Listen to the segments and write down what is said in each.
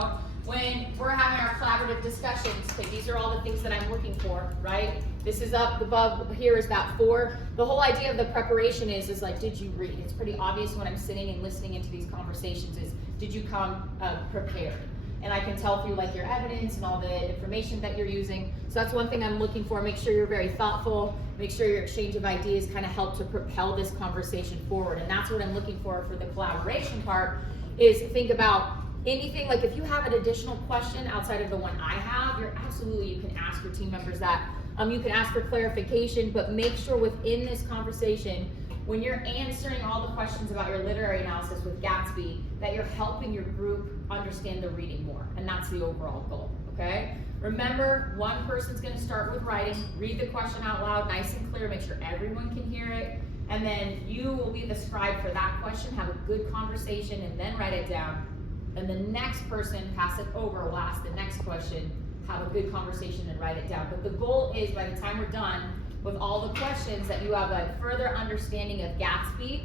So when we're having our collaborative discussions, okay, these are all the things that I'm looking for, right? This is up above, here is that 4. The whole idea of the preparation is like, did you read? It's pretty obvious when I'm sitting and listening into these conversations is, did you come prepared? And I can tell through like your evidence and all the information that you're using. So that's one thing I'm looking for. Make sure you're very thoughtful. Make sure your exchange of ideas kind of help to propel this conversation forward. And that's what I'm looking for the collaboration part, is think about anything, like if you have an additional question outside of the one I have, you can ask your team members that. You can ask for clarification, but make sure within this conversation, when you're answering all the questions about your literary analysis with Gatsby, that you're helping your group understand the reading more, and that's the overall goal, okay? Remember, one person's gonna start with writing, read the question out loud, nice and clear, make sure everyone can hear it, and then you will be the scribe for that question, have a good conversation, and then write it down. And the next person, pass it over, will ask the next question, have a good conversation and write it down. But the goal is, by the time we're done with all the questions, that you have a further understanding of Gatsby,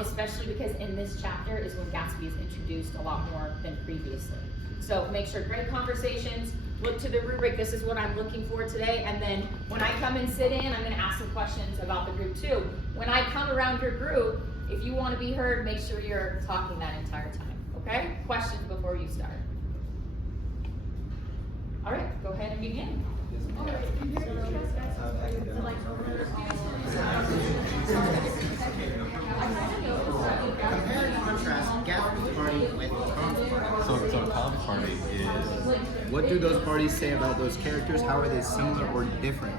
especially because in this chapter is when Gatsby is introduced a lot more than previously. So make sure, great conversations, look to the rubric, this is what I'm looking for today, and then when I come and sit in, I'm gonna ask some questions about the group too. When I come around your group, if you wanna be heard, make sure you're talking that entire time, okay? Questions before you start. All right, go ahead and begin. Compare and contrast Gatsby's party with Tom's party. So Tom's party is, What do those parties say about those characters? How are they similar or different?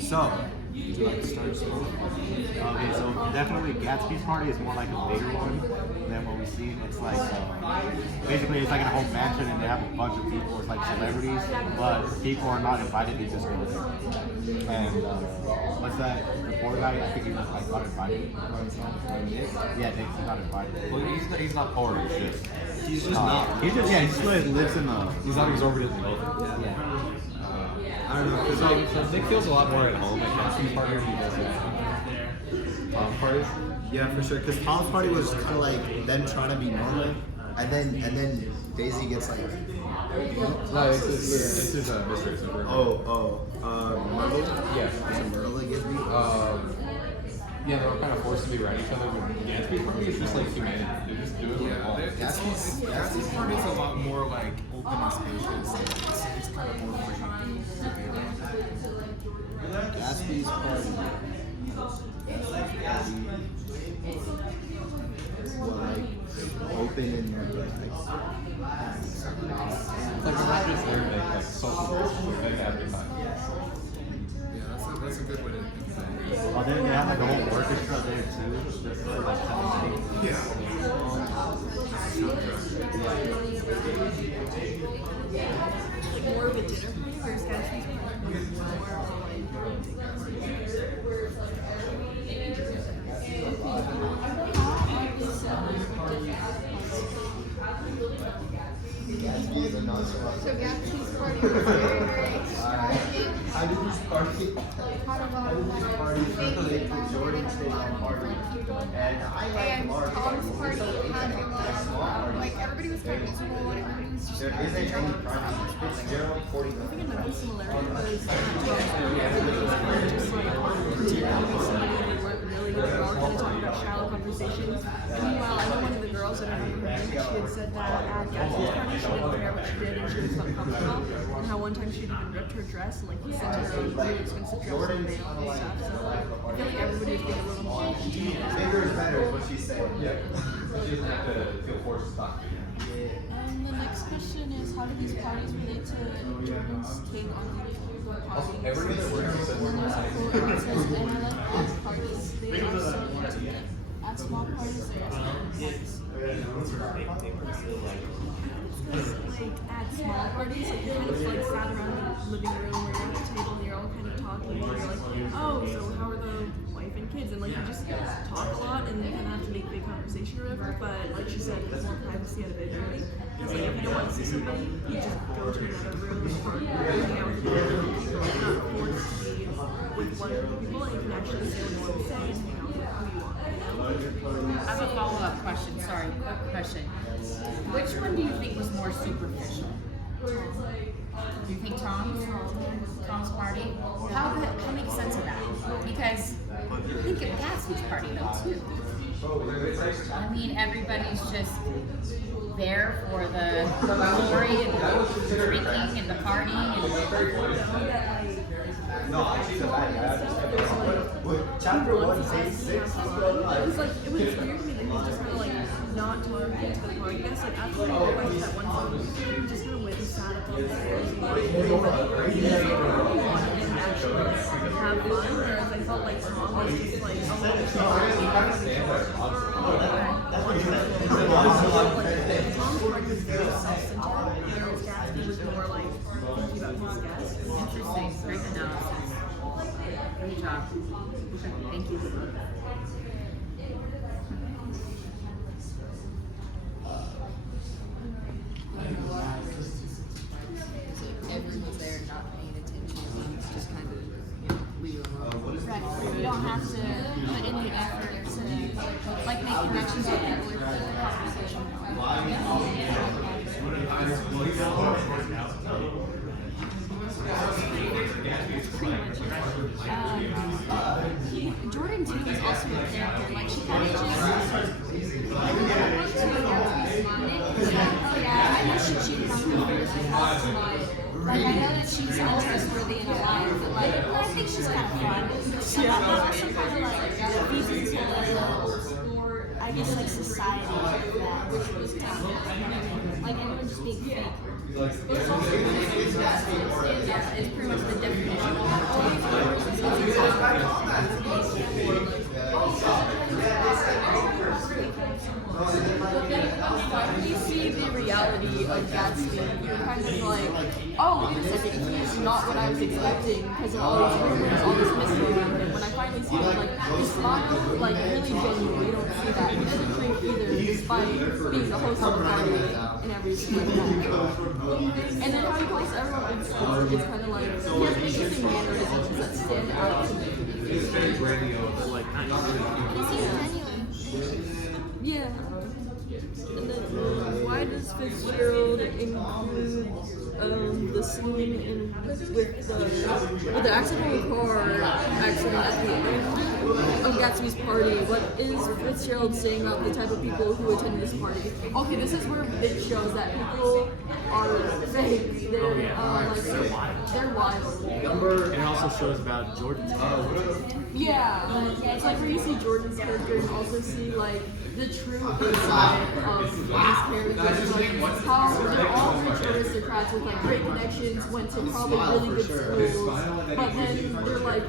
so, would you like to start school? Okay, so definitely Gatsby's party is more like a bigger one than what we see. It's like, basically it's like a whole mansion and they have a bunch of people, it's like celebrities, but people are not invited, they just go there. And what's that reporter guy? I think he was like not invited. Yeah, he's not invited. Well, he's not poor, he's just... He's just not. He just, yeah, he just lives in the... He's not exorbitant wealthy. Yeah. I don't know. So Nick feels a lot more at home at Gatsby's party than he does at Tom's parties. Yeah, for sure. Because Tom's party was kind of like them trying to be normal, and then Daisy gets like. No, it's his mistress. Myrtle. Yeah. Is it Myrtle that gives me? Yeah, they were kind of forced to be around each other, but Gatsby's party is just like humanity. They just do it with all. Gatsby's party is a lot more like open and spacious. It's kind of more free. Gatsby's party. Well, like open and like. Like we're not just there to make like social groups, they have good time. Yeah, that's a good way to think of it. Oh, then they have like a whole orchestra there too, just for like celebrating. More of a dinner party, whereas Gatsby's party was more So Gatsby's party was very, very extravagant. I did this party. Had a lot of like Jordan stayed on party. And and Tom's party had a lot of like everybody was kind of miserable and everybody was just There kind of isn't any drunk. practice. It's Gerald 40. I think another similarity was Tom's party, everybody was kind of just like pretending to be somebody they weren't really, they were all kind of talking about shallow conversations. Meanwhile, I know one of the girls, I don't remember her name, she had said that at Gatsby's party she didn't care what she did and she was uncomfortable. And how one time she had even ripped her dress and like sent her own really expensive dress and made all this stuff. So I feel like everybody was being a little more Bigger is better is what she's saying. Yeah. She doesn't have to feel forced to talk to you. And the next question is, how do these parties relate to Jordan's take on the Also, everybody that works says One was a quote that says, and I like dance parties. They are so intimate. At small parties, they're as parties. like at small parties, like you kind of like sat around the living room or you're at the table and you're all kind of talking and you're like, oh, so how are the wife and kids? And like you just talk a lot and you kind of have to make big conversation or whatever, but like she said, there's more privacy individually. Because like if you don't want to see somebody, you just go to another room or hang out with other people. You're not forced to be with one group of people and you can actually say what you want to say and hang out with who you want. I have a follow-up question, sorry, quick question. Which one do you think was more superficial? think Tom's party? How make sense of that? Because think of Gatsby's party though too. I mean, everybody's just there for the glory and the drinking and the partying and Chapter 1, page 6. It was like, it was weird to me that he was just kind of like not talking to the party guests. Like after we went that one time, he just kind of went and sat up on the stairs and like, he wanted him to actually have fun, whereas I felt like Tom was just like, Tom's party was very self-centered, whereas Gatsby was more like thinking about his guests. interesting. Great analysis. Great job. Okay, thank you. Everyone's there not paying attention. It's just kind of leave it alone. Right. You don't have to put any effort to like make connections with people or keep the conversation Jordan too is also a character. Like she kind of just yeah, I know she cheated on her first. Like I know that she's untrustworthy in a life, but like I think she's kind of fun. Yeah. But also kind of like feeds into or I guess like society like that, which was kind of like everyone just being fake. It's also It's pretty much the definition But then when you see the reality of Gatsby, you're kind of like, oh, wait a second, he's not what I was expecting because of all these rumors, all this mystery around him. When I finally see him, like, his smile, like, really genuine. You don't see that. He doesn't drink either, despite being the host of the party and everything like that. And then how he talks to everyone in school is kind of like, he has interesting mannerisms that stand out to me. It's very grandiose, but like kind of it seems genuine. Yeah. And then why does Fitzgerald include the scene with the accidental car accident at the end of Gatsby's party? What is Fitzgerald saying about the type of people who attend this party? Okay, this is where it shows that people are fake. They're they're wild. And it also shows about Jordan's character. Yeah, it's like where you see Jordan's character and also see like the true inside of these characters, like how they're all rich aristocrats with like great connections, went to probably really good schools, but then they're like,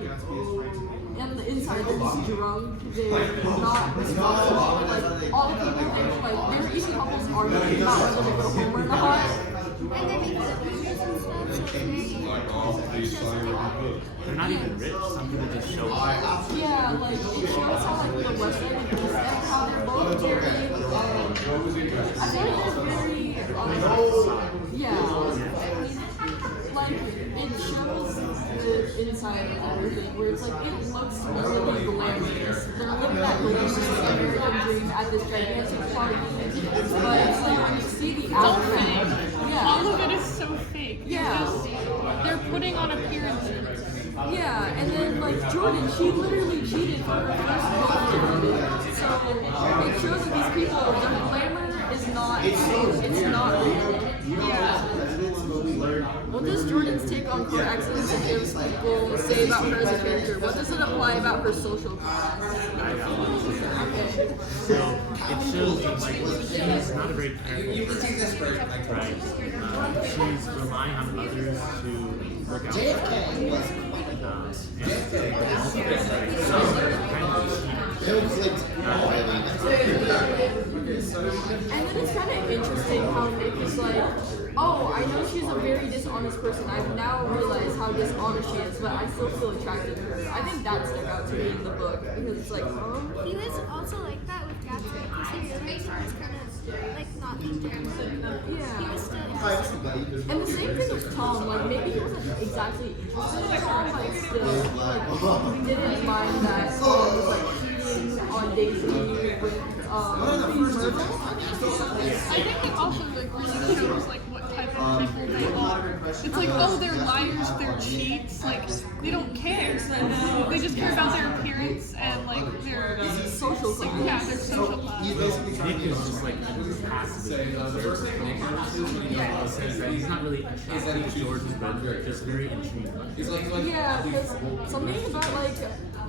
on the inside they're just drunk, they're not responsible, like all the people think like they're easy couples arguing about whether they go home or not. And they make movies and stuff, so it's very They're not even rich. Some people just show up. Yeah, like it shows how like the West Side and East End, how they're both very I feel like they're very like it shows the inside of everything where it's like it looks really glamorous. They're living that glamorous American dream at this gigantic party. But it's like when you see the outfit, All of it is so fake. Yeah. They're putting on appearances. Yeah, and then like Jordan, she literally cheated for her first date. So it shows that these people, their glamour is not, it's not real. Yeah. What does Jordan's take on car accidents and gives people say about her as a character? What does it apply about her social class? Okay. So it shows that like she's not a very careful person, right? She's relying on others to look out for her. And then it's kind of interesting how Nick is like, oh, I know she's a very dishonest person. I've now realized how dishonest she is, but I still feel attracted to her. I think that stuck out to me in the book because it's like, He was also like that with Gatsby because he realized he was kind of like not being genuine. yeah. He was still interested. And the same thing with Tom, like maybe he wasn't exactly interested in Tom, but still, like, he didn't mind that Tom was like cheating on Daisy with I think it also like really shows like what type of people they are. It's like, oh, they're liars, they're cheats. Like, they don't care. They just care about their appearance and like their social like, yeah, their social class. He's basically trying to Nick is just like he's not really attracted to Jordan, but just very intrigued. Yeah, because something about like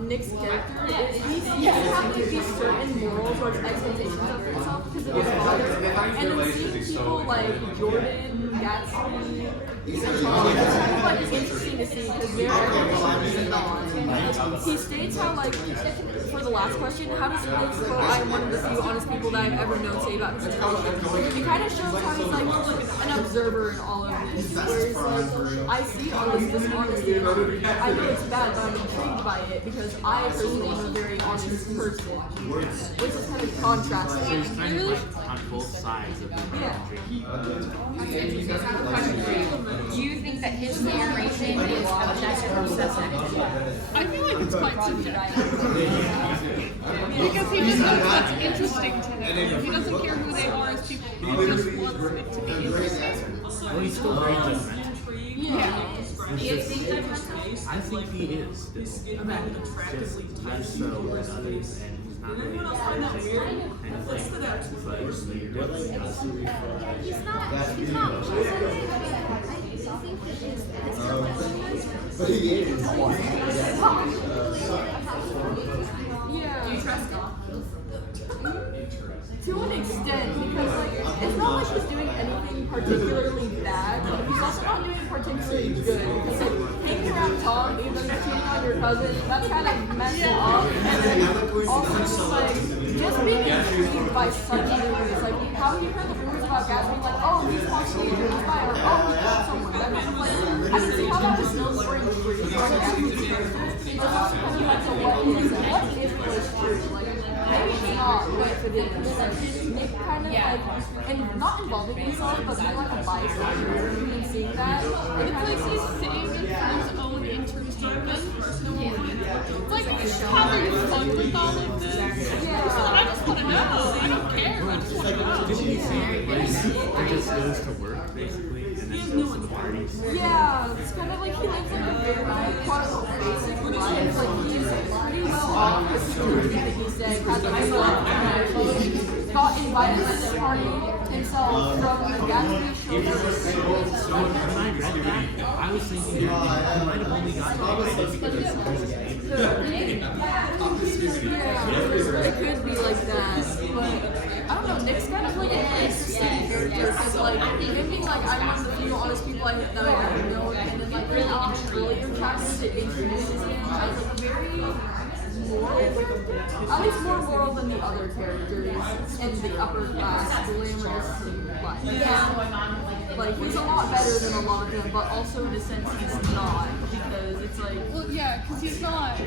Nick's character is he has like these certain morals or expectations of himself because of his father, and then seeing people like Jordan, Gatsby, it's kind of like interesting to see because they're everything not. He states how like for the last question, how does Nick's quote, "I am one of the few honest people that I've ever known" say about his intelligence? It kind of shows how he's like an observer in all of this. Whereas like I see all this dishonesty. I know it's bad, but I'm intrigued by it because I personally am a very honest person, which is kind of contrasting. So he's kind of like on both sides of the country. That's interesting. I have a question for you. Do you think that his narration is objective or subjective? I feel like it's quite subjective. Because he just knows what's interesting to him. He doesn't care who they are as people. He just wants it to be interesting. Well, he's still very judgmental. Yeah. It's just, I think he is still. Just less so than others, and he's not really encouraging. And it's like, He's not. But he is. Yeah. Do you trust him? To an extent, because like it's not like he's doing anything particularly bad, but he's also not doing particularly good. Because like hanging around Tom, even though you're cheating on your cousin, that's kind of messed up. And then also just like just being intrigued by such rumors, like how you heard the rumors about Gatsby, like oh he's possibly abused by or oh he killed someone. That kind of like I can see how that was still for intrigue on Gatsby's character. It's also kind of like so what is it? What if it was true? Like maybe it's not, but if it is, like Nick kind of like, and not involving himself, but being like a bystander and seeing that. It's like he's sitting in for his own entertainment. It's like having fun with all of this. I just want to know. I don't care. I just want to know. didn't he say like he just goes to work basically and then goes to the parties? Yeah, it's kind of like he lives like a very quote unquote basic life. Like he's pretty well off with the country that he said has like a lot of got invited to this party himself from the Gatsby show. When I read that, I was thinking he might have only gotten invited because his name. Yeah, it could be like that, but I don't know. Nick's kind of like an interesting character because like him being like I'm one of the few honest people that I ever know, and then like really earlier chapters it introduces him as like a very moral character, at least more moral than the other characters in the upper class glamorous life. Like he's a lot better than a lot of them, but also in a sense he's not because it's like Well, yeah, because he's not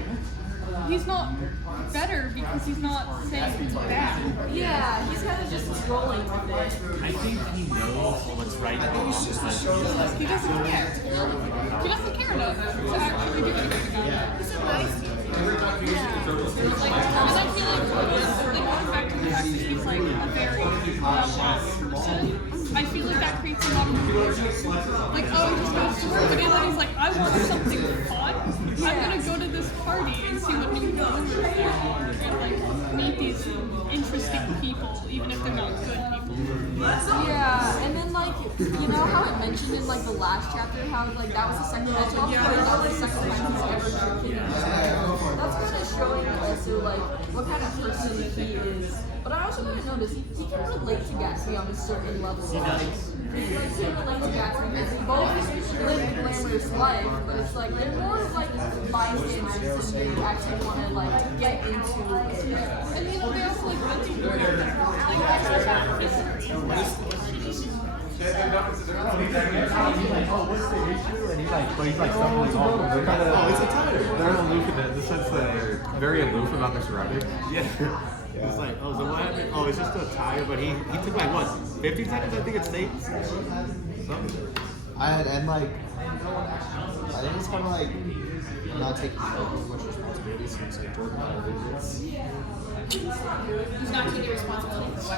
better because he's not saying he's bad. yeah, he's kind of just trolling with it. I think he knows what's right and wrong. He doesn't care. He doesn't care enough to actually do anything about it. He's a nice dude. Like, and I feel like going back to the fact that he's like a very person, I feel like that creates a lot of reward. Like, oh, he just goes to work, but then he's like, I want something fun. I'm gonna go to this party and see what new cultures there are and like meet these interesting people, even if they're not good people. Yeah, and then like you know how it mentioned in like the last chapter how like that was the second time that was the second time he's ever drinking. That's kind of showing also like what kind of person he is. But I also want to notice he can relate to Gatsby on a certain level. He does. He can relate to Gatsby because they both live a glamorous life, but it's like they're more of like bystanders and they actually want to like get into it. And you know, they also like went to work. Like, Oh, what's the issue? And he's like, but he's like stumbling all over. They're kind of, they're aloof in the sense that they're very aloof about their surroundings. Yeah. It's like, oh, so what happened? Oh, it's just a tire, but he took like what, 50 seconds? I think it states. Something. And like, I think it's kind of like not taking too much responsibility since like Jordan He's not taking responsibility for what?